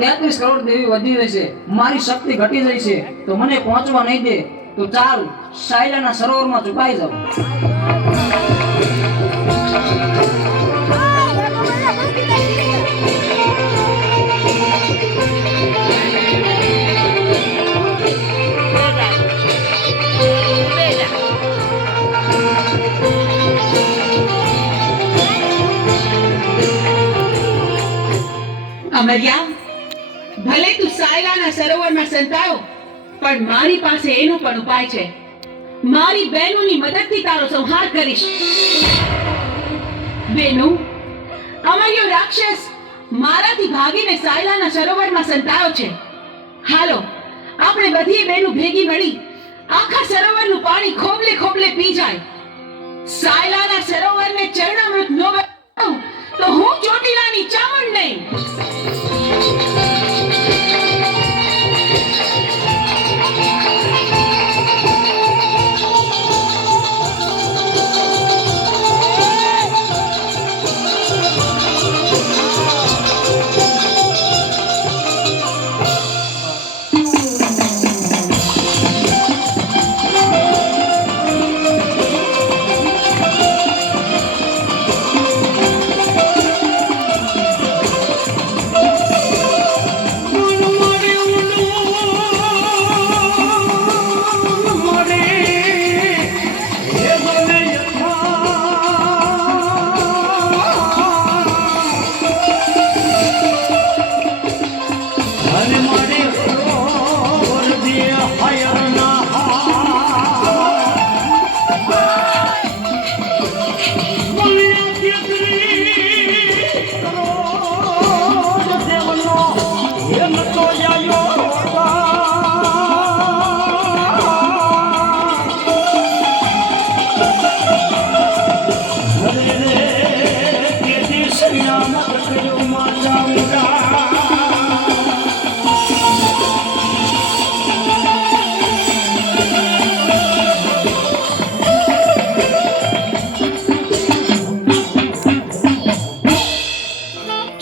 33 કરોડ દેવી વધી રહી છે, મારી શક્તિ ઘટી રહી છે, તો મને પહોંચવા નહીં દે તો ચાલ સાયલાના સરોવરમાં છુપાઈ જાવ. અમર્યા, ભલે તું સાયલાના સરોવરમાં સંતાયો, પણ મારી પાસે એનો પણ ઉપાય છે. મારી બહેનોની મદદથી તારો સંહાર કરીશ. બેનો, અમર્યો રાક્ષસ મારાથી ભાગીને સાયલાના સરોવરમાં સંતાયો છે. હાલો, આપણે બધી બહેનો ભેગી મળી આખા સરોવરનું પાણી ખોબલે ખોબલે પી જાય. સાયલાના સરોવરને ચરણામૃત ન બનાવું તો હું ચોટીલાની ચામુંડ નહીં.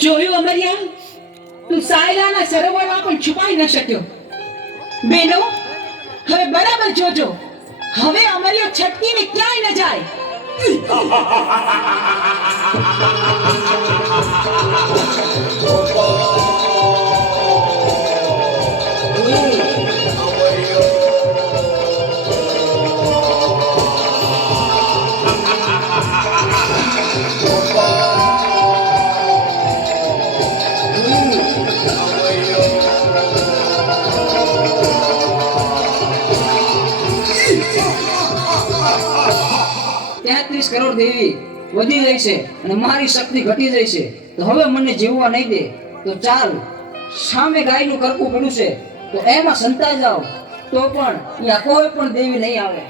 જોયું અમર્યા, તું સાયલાના સરોવરમાં પણ છુપાઈ ન શક્યો. બેનો, હવે બરાબર જોજો, હવે અમર્યો છટકીને ક્યાંય ન જાય. કરોડ દેવી વધી રહી છે અને મારી શક્તિ ઘટી રહી છે, તો હવે મને જીવવા નહીં દે તો ચાલ સામે ગાયનું કરકું પડ્યું છે, તો એમાં સંતાઈ જાવ તો પણ ત્યાં કોઈ પણ દેવી નહીં આવે.